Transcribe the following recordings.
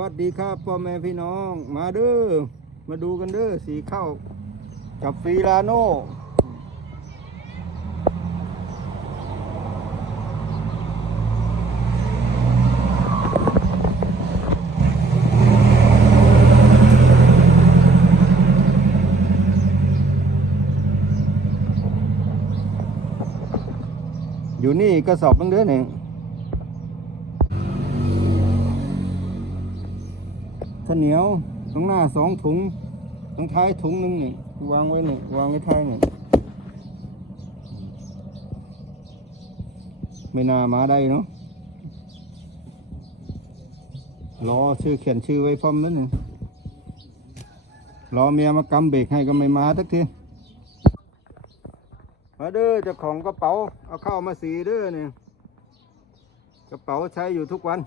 วัสดีครับพ่อแม่พี่น้อง มาเด้อมาดูกันเด้อสีข้าวกับฟีลาโน่อยู่นี่กระสอบนึงเด้อหนึ่ง ข้าวเหนียวตรงหน้าสองถุงตรงท้ายถุงหนึ่งนี่วางไว้หนึ่งวางไว้ท้ายหนึ่งไม่น่ามาได้เนาะรอชื่อเขียนชื่อไว้พร้อมนั่นหนึ่งรอเมียมากำเบรกให้ก็ไม่มาสักทีมาเด้อเจ้าของกระเป๋า เอาเข้ามาสีเด้อเนี่ยกระเป๋าใช้อยู่ทุกวัน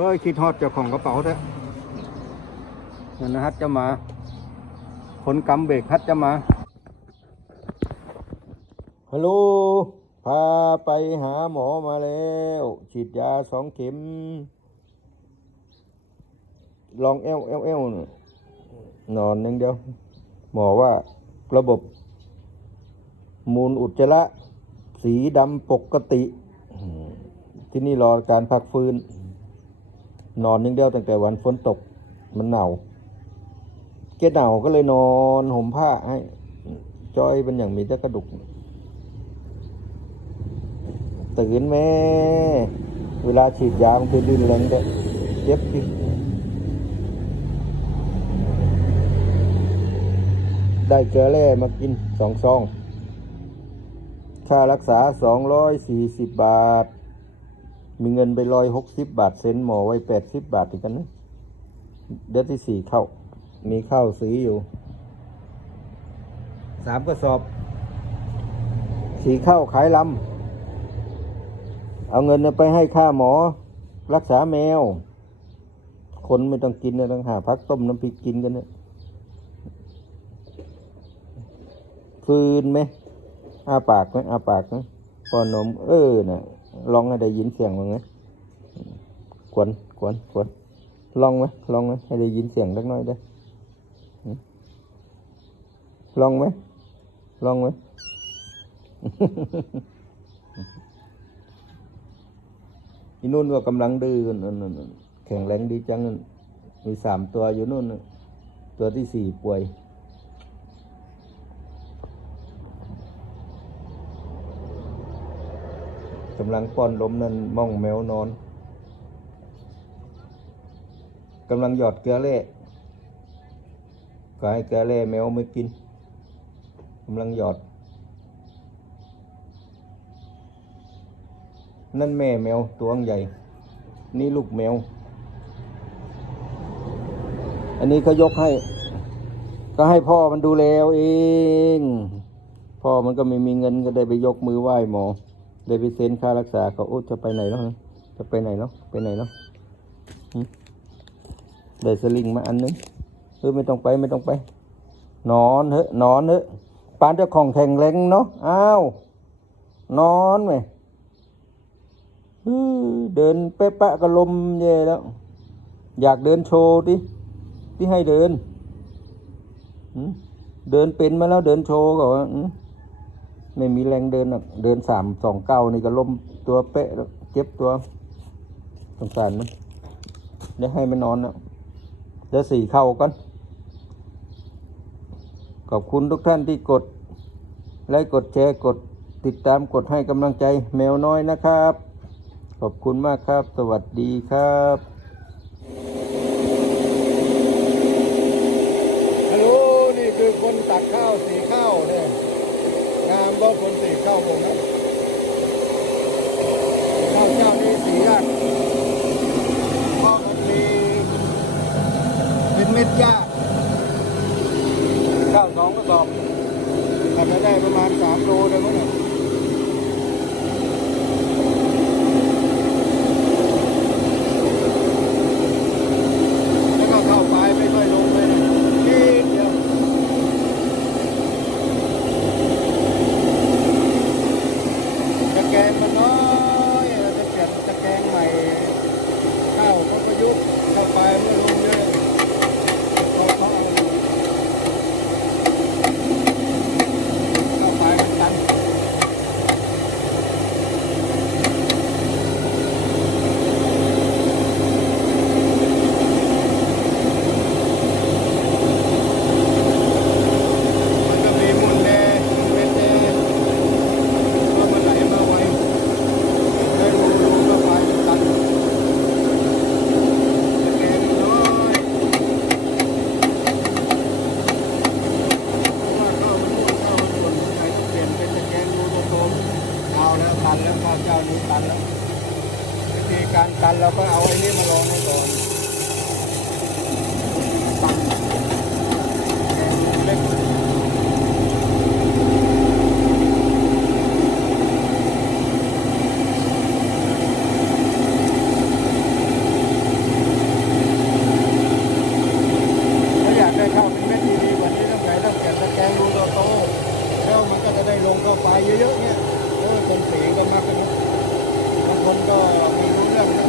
เฮ้ยคิดฮอดเจ้าของกระเป๋าแท้นั่นนะฮัทจะมาคนกำเบรกฮัทจะมาฮัลโหลพาไปหาหมอมาแล้ว ฉีดยาสองเข็ม ลองเอวเอวเอวน่ะนอนนึงเดียว หมอว่าระบบ มูลอุจจาระ สีดำปกติ ที่นี่รอการพักฟื้น นอนอย่งเดียวตั้งแต่วันฝนตกมันหนาวเกหนาวก็เลยนอนห่มผ้าให้จอยเป็นอย่างมีแต่กระดูกตื่นแม่ เวลาฉีดยามันคือดินแรงเด้อเจ็บจริงได้เจอแร่มากินสองซอง ค่ารักษาสองร้อยสี่สิบบาท มีเงินไปร้อยหกสิบบาทเซนหมอไว้แปดสิบบาทอีกกันนะเดือนที่สี่เข้า มีข้าวสีอยู่สามกระสอบ สีข้าวขายลำเอาเงินไปให้ค่าหมอ รักษาแมว คนไม่ต้องกินนะต้องหาพักต้มน้ำพริกกินกันนะฟืนไหมอาปากไหมอาปากไหมป้อนนม เออน่ะ ลองให้ได้ยินเสียงมั้งไหมกวนกวนกวนลองไหมลองไหมให้ได้ยินเสียงเล็กน้อยได้ลองไหมลองไหมอีนู่นก็กำลังดื้อนั่นแข็งแรงดีจังนั่นมีสามตัวอยู่นู่น ตัวที่สี่ป่วยำลังป้อนลมนั่นมองแมวนอนกำลังหยอดเกลือแร่ก็ให้เกลือแร่แมวไม่กินกำลังหยอด นั่นแม่แมวตัวใหญ่ นี่ลูกแมว อันนี้เขายกให้ ก็ให้พ่อมันดูแลเอง พ่อมันก็ไม่มีเงินก็ได้ไปยกมือไหว้หมอ ได้ไปเซ็นค่ารักษาเขาโอ้จะไปไหนแล้วจะไปไหนแล้วไปไหนแล้วหึได้สลิงมาอันนึงเออไม่ต้องไปไม่ต้องไป นอนเถอะนอนเถอะปานเจ้าของแข็งแรงเนาะอ้าวนอนไหมเดินเป๊ะปะก็ลมแย่แล้ว อยากเดินโชว์ดิที่ให้เดินเดินเป็นมาแล้วเดินโชว์ก็ว่าหึ ไม่มีแรงเดินเดินสามสองเก้านี่ก็ล้มตัวเป๊ะแล้วเจ็บตัวสงสารมันเดี๋ยวให้มันนอนนะเดี๋ยวสี่เข้ากันขอบคุณทุกท่านที่กด ไลค์กดแชร์กดติดตามกดให้กำลังใจแมวน้อยนะครับ ขอบคุณมากครับ สวัสดีครับฮัลโหลนี่คือคนตัดข้าวสีข้าวเนี่ย งามบ่ คนสีข้าวผมนะันแล้วข้เจ้านี้ตันแล้ววิธีการตันเราก็เอาไอ้นี่มาลองให้ก่อนตันเล็กไปเยอะๆเนี่ย คนเสียงก็มากขึ้นบางคนก็มีรู้เรื่องนะ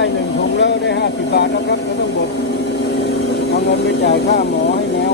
ได้หนึ่งถุงแล้วได้ห้าสิบบาทแล้วครับแล้วต้องบดเอาเงินไปจ่ายค่าหมอให้แมว